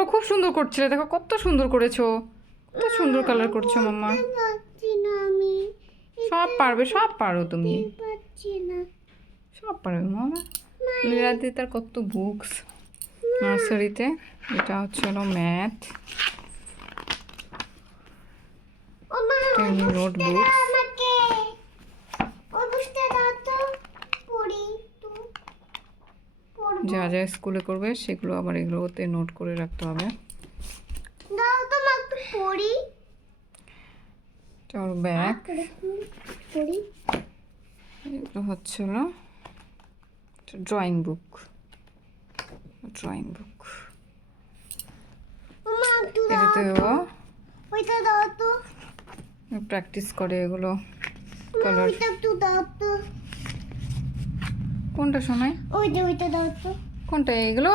করো, খুব সুন্দর করছিলে, দেখো কত সুন্দর করেছো, কত সুন্দর কালার করছো মাম্মা। সব পারবে, সব পারো তুমি, সব পারবে মামা। নীলাদি তার কত বুকস নার্সারিতে। এটা হচ্ছে হলো ম্যাথ, এমনি নোটবুকস, যা যা স্কুলে করবে সেগুলো আবার এগুলোতে নোট করে রাখতে হবে। ওর ব্যাগ, এগুলো হচ্ছে হলো ড্রয়িং বুক, ড্রয়িং বুক। এটাতেও প্র্যাকটিস করে এগুলো কালার। কোনটা শোনায়? কোনটা? এগুলো,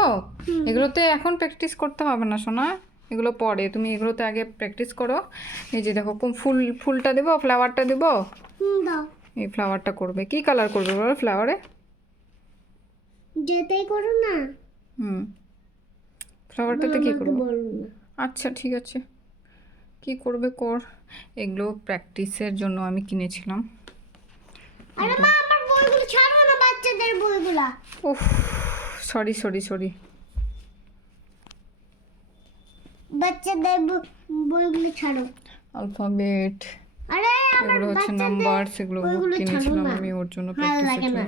এগুলোতে এখন প্র্যাকটিস করতে হবে না সোনা, এগুলো পরে, তুমি এগুলোতে আগে প্র্যাকটিস করো। এই যে দেখো ফুলটা দেবো, ফ্লাওয়ারটা দেবো, এই ফ্লাওয়ারটা করবে। কি কালার করবে বলো ফ্লাওয়ারে? যেটাই করো না। ফ্লাওয়ারটাতে কি করবো? আচ্ছা ঠিক আছে, কি করবে কর। এগুলো প্র্যাকটিসের জন্য আমি কিনেছিলাম। আরে মা, আমার বইগুলো ছাড়ো না, বাচ্চাদের বইগুলা। উফ, সরি সরি সরি। বাচ্চাদের বইগুলো ছাড়ো। অ্যালফাবেট, আরে এগুলো হচ্ছে নাম্বার, সেগুলো কিনেছিলাম আমি ওর জন্য প্র্যাকটিসের জন্য।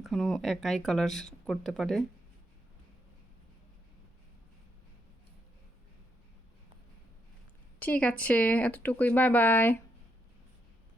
এখনো একাই কালার করতে পারে। ঠিক আছে, এতটুকুই, বাই বাই।